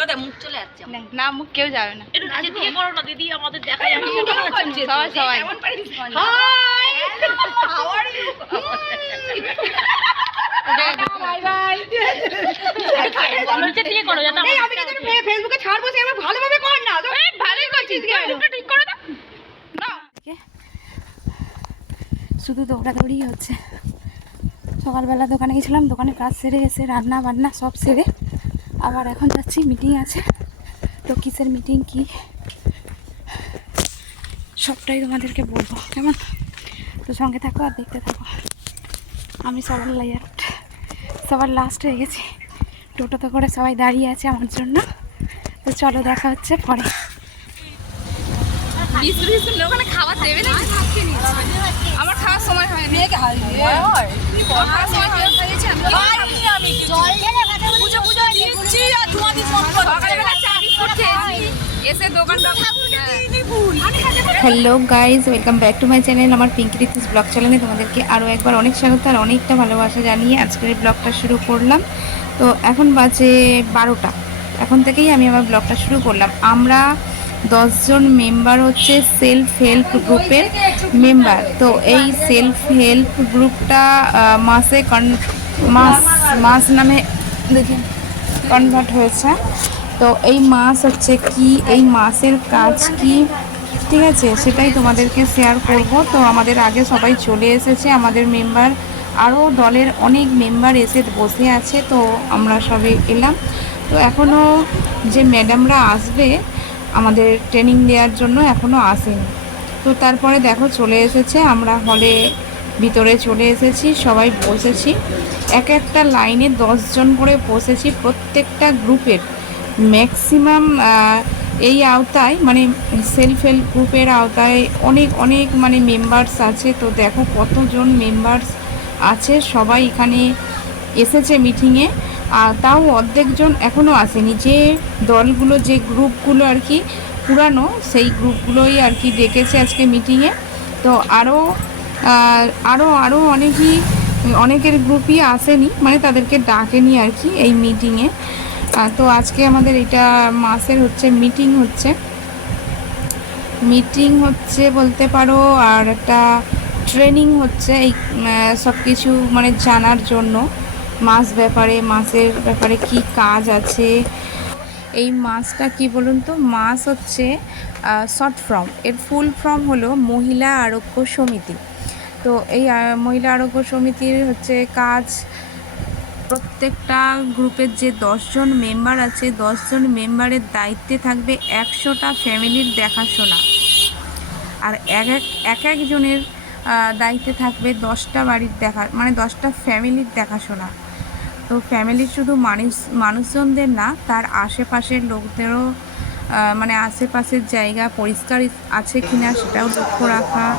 ওটা মুখ চলে যাচ্ছে না মুখ কেউ যাবে না। একটু নিচে দিয়ে করো না দিদি আমাদের দেখা যাচ্ছে সবাই সবাই। নিচে দিয়ে করো যাতে আমার- ফেসবুকে ছাড়বো সে এবার ভালোভাবে কর না। ভালোই করছিস ঠিক করে দাও শুধু দৌড়াদৌড়ি হচ্ছে। সকালবেলা দোকানে গেছিলাম দোকানে কাজ সেরে এসে রান্না বান্না সব সেরে আবার এখন যাচ্ছি মিটিং আছে। তো কিসের মিটিং কি? সবটাই তোমাদেরকে বলব কেমন? তো সঙ্গে থাকো আর দেখতে থাকো। আমি সবার লাস্ট সবার লাস্ট হয়ে গেছি। টোটোতে করে সবাই দাঁড়িয়ে আছে আমার জন্য। তো চলো দেখা হচ্ছে পরে। ওখানে খাবার দেবে না আমার খাওয়ার সময় হয় hello guys welcome back to my channel আমার পিঙ্কি রিতিস ব্লগ চ্যানেলে তোমাদেরকে আরও একবার অনেক স্বাগত আর অনেকটা ভালোবাসা জানিয়ে আজকের এই ব্লগটা শুরু করলাম। তো এখন বাজে বারোটা। এখন থেকেই আমি আমার ব্লগটা শুরু করলাম। আমরা দশজন মেম্বার হচ্ছে সেলফ হেল্প গ্রুপের মেম্বার তো এই সেলফ হেল্প গ্রুপটা মাসে কন মাস মাস নামে দেখি কনভার্ট হয়েছে। তো এই মাস হচ্ছে কি? এই মাসের কাজ কি? ঠিক আছে, সেটাই তোমাদেরকে শেয়ার করব। তো আমাদের আগে সবাই চলে এসেছে। আমাদের মেম্বার আরও দলের অনেক মেম্বার এসে বসে আছে। তো আমরা সবে এলাম। তো এখনও যে ম্যাডামরা আসবে, আমাদের ট্রেনিং দেওয়ার জন্য এখনও আসেনি। তো তারপরে দেখো চলে এসেছে। আমরা হলে ভিতরে চলে এসেছি, সবাই বসেছি। এক একটা লাইনে জন করে বসেছি, প্রত্যেকটা গ্রুপের। ম্যাক্সিমাম এই আওতায় মানে সেলফ হেল্প গ্রুপের আওতায় অনেক অনেক মানে মেম্বার্স আছে। তো দেখো কতজন মেম্বার্স আছে, সবাই এখানে এসেছে মিটিংয়ে আর তাও অর্ধেকজন এখনও আসেনি। যে দলগুলো, যে গ্রুপগুলো আর কি পুরানো, সেই গ্রুপগুলোই আর কি ডেকেছে আজকে মিটিংয়ে তো আরও আরও আরও অনেকই, অনেকের গ্রুপই আসেনি মানে তাদেরকে ডাকেনি আর কি এই মিটিংয়ে তো আজকে আমাদের এটা মাসের হচ্ছে মিটিং হচ্ছে। মিটিং হচ্ছে বলতে পারো, আর একটা ট্রেনিং হচ্ছে এই সব কিছু মানে জানার জন্য। মাস ব্যাপারে, মাসের ব্যাপারে কি কাজ আছে? এই মাসটা কি বলুন তো? মাস হচ্ছে শর্ট ফর্ম এর ফুল ফর্ম হলো মহিলা আরোগ্য সমিতি। তো এই মহিলা আরোগ্য সমিতির হচ্ছে কাজ, প্রত্যেকটা গ্রুপের যে দশজন মেম্বার আছে, দশজন মেম্বারের দায়িত্বে থাকবে একশোটা ফ্যামিলির দেখাশোনা। আর এক এক এক একজনের দায়িত্বে থাকবে দশটা বাড়ির দেখা মানে দশটা ফ্যামিলির দেখাশোনা। তো ফ্যামিলির শুধু মানুষ, মানুষজনদের না, তার আশেপাশের লোকদেরও মানে আশেপাশের জায়গা পরিষ্কার আছে কিনা সেটাও লক্ষ্য রাখা,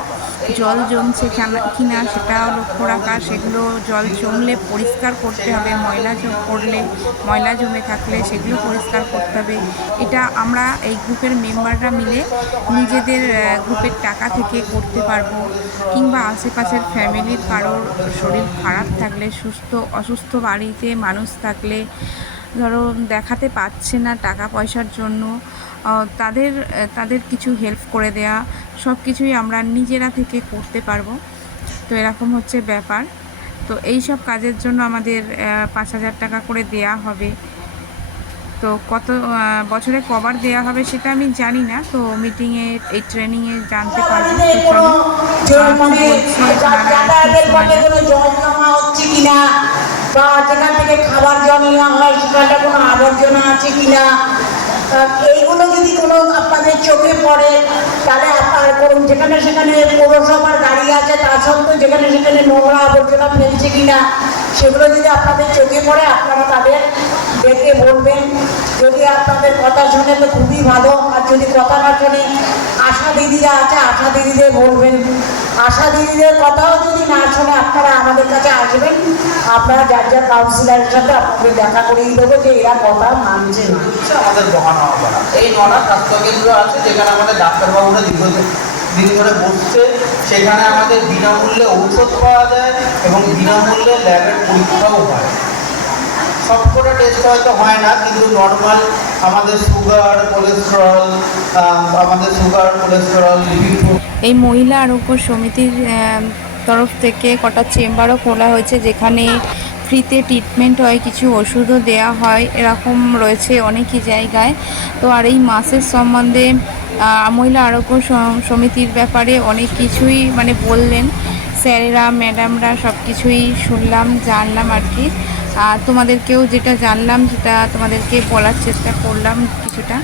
জল জমছে কেনা- সেটাও লক্ষ্য রাখা, সেগুলো জল জমলে পরিষ্কার করতে হবে, ময়লা জম করলে ময়লা জমে থাকলে সেগুলো পরিষ্কার করতে হবে। এটা আমরা এই গ্রুপের মেম্বাররা মিলে নিজেদের গ্রুপের টাকা থেকে করতে পারব। কিংবা আশেপাশের ফ্যামিলির কারোর শরীর খারাপ থাকলে, সুস্থ, অসুস্থ বাড়িতে মানুষ থাকলে ধরো দেখাতে পাচ্ছে না টাকা পয়সার জন্য। তাদের তাদের কিছু হেল্প করে দেয়া সব কিছুই আমরা নিজেরা থেকে করতে পারব। তো এরকম হচ্ছে ব্যাপার। তো এই সব কাজের জন্য আমাদের পাঁচ হাজার টাকা করে দেয়া হবে। তো কত বছরে কবার দেয়া হবে সেটা আমি জানি না। তো মিটিংয়ে এই ট্রেনিংয়ে জানতে পারব। তো চলো বা যেখান থেকে খাবার জল নেওয়া হয়, সেখানটা কোনো আবর্জনা আছে কিনা? এইগুলো যদি কোনো আপনাদের চোখে পড়ে, তাহলে আপনার করুন যেখানে সেখানে পৌরসভার গাড়ি আছে, তা সত্ত্বেও যেখানে সেখানে নোংরা আবর্জনা ফেলছে কিনা, সেগুলো যদি আপনাদের চোখে পড়ে, আপনারা তাদের ডেকে বলবেন। যদি আপনাদের কথা শুনে তো খুবই ভালো, আর যদি কথা না শুনে আশা দিদিরা আছে, আশা দিদিদের বলবেন। আশা দিদিদের কথাও যদি না শুনে আপনারা আমাদের কাছে আসবেন, আপনারা যার যার কাউন্সিলারের সাথে আপনাদের দেখা করিয়ে দেবো যে এরা কথা মানছে না। আমাদের মহানগরা। এই নটা স্বাস্থ্যকেন্দ্র আছে, যেখানে আমাদের ডাক্তারবাবুরা দীর্ঘ দিন ধরে বসছে। সেখানে আমাদের বিনামূল্যে ঔষধ পাওয়া যায় এবং বিনামূল্যে ল্যাবের পরীক্ষাও হয়। সবকটা টেস্ট হয়তো হয় না, কিন্তু নর্মাল আমাদের সুগার কোলেস্টেরল আমাদের সুগার কোলেস্টেরল এই মহিলা আরোগ্য সমিতির তরফ থেকে কটা চেম্বারও খোলা হয়েছে, যেখানে ফ্রিতে ট্রিটমেন্ট হয়, কিছু ওষুধও দেওয়া হয়, এরকম রয়েছে অনেকই জায়গায়। তো আর এই মাসের সম্বন্ধে মহিলা আরোগ্য সমিতির ব্যাপারে অনেক কিছুই মানে বললেন। স্যারেরা ম্যাডামরা সব কিছুই শুনলাম, জানলাম আর কি। আর তোমাদেরকেও যেটা জানলাম, সেটা তোমাদেরকে বলার চেষ্টা করলাম কিছুটা।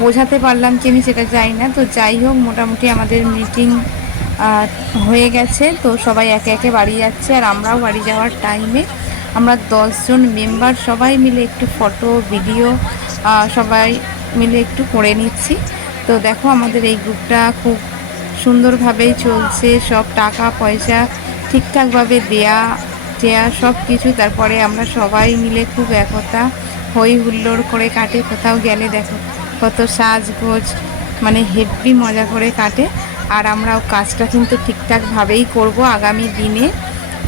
বোঝাতে পারলাম কি আমি সেটা জানি না। তো যাই হোক, মোটামুটি আমাদের মিটিং হয়ে গেছে। তো সবাই একে একে বাড়ি যাচ্ছে আর আমরাও বাড়ি যাওয়ার টাইমে আমরা দশজন মেম্বার সবাই মিলে একটু ফটো ভিডিও সবাই মিলে একটু করে নিচ্ছি। তো দেখো আমাদের এই গ্রুপটা খুব সুন্দরভাবেই চলছে। সব টাকা পয়সা ঠিকঠাকভাবে দেয়া দেয়া সব কিছু, তারপরে আমরা সবাই মিলে খুব একতা হই হুল্লোড় করে কাটে, কোথাও গেলে দেখো কত সাজগোজ মানে হেভি মজা করে কাটে। আর আমরাও কাজটা কিন্তু ঠিকঠাকভাবেই করব আগামী দিনে।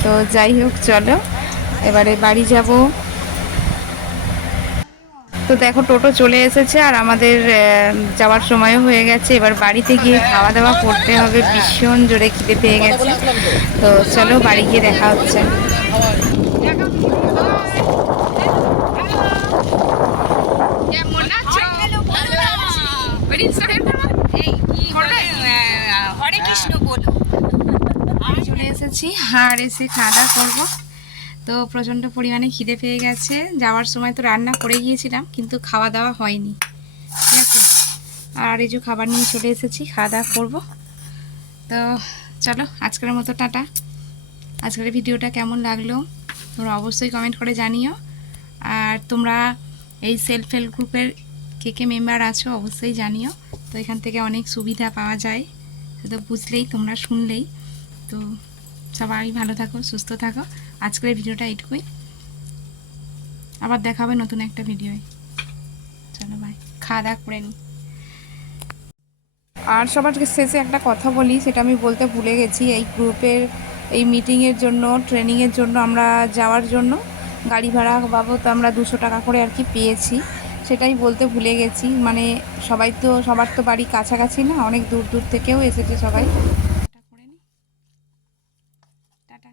তো যাই হোক, চলো, এবারে বাড়ি যাব। তো দেখো, টোটো চলে এসেছে আর আমাদের যাওয়ার সময়ও হয়ে গেছে। এবার বাড়িতে গিয়ে খাওয়া দাওয়া করতে হবে, ভীষণ জোরে খিদে পেয়ে গেছে। তো চলো, বাড়ি গিয়ে দেখা হচ্ছে। হরে চলে এসেছি আর এসে খাওয়া দাওয়া করব। তো প্রচণ্ড পরিমাণে খিদে পেয়ে গেছে। যাওয়ার সময় তো রান্না করে গিয়েছিলাম, কিন্তু খাওয়া দাওয়া হয়নি। ঠিক আছে? আর এই যে খাবার নিয়ে চলে এসেছি, খাওয়া দাওয়া করব। তো চলো, আজকের মতো টাটা। আজকের ভিডিওটা কেমন লাগল? তোমরা অবশ্যই কমেন্ট করে জানিও। আর তোমরা এই সেলফ হেল্প গ্রুপের কে কে মেম্বার আছো অবশ্যই জানিও। তো এখান থেকে অনেক সুবিধা পাওয়া যায়। শুধু বুঝলেই, তোমরা শুনলেই। তো সবাই ভালো থাকো, সুস্থ থাকো। আজকের ভিডিওটা এইটুকুই। আবার দেখা হবে নতুন একটা ভিডিওয়। চলো বাই খাওয়া দাওয়া করে নিই আর সবার শেষে একটা কথা বলি, সেটা আমি বলতে ভুলে গেছি। এই গ্রুপের এই মিটিংয়ের জন্য ট্রেনিংয়ের জন্য আমরা যাওয়ার জন্য গাড়ি ভাড়া বাবদ আমরা দুশো টাকা করে আর কি পেয়েছি। সেটাই বলতে ভুলে গেছি। মানে সবাই তো, সবার তো বাড়ি কাছাকাছি না, অনেক দূর দূর থেকেও এসেছে সবাই। টাটা।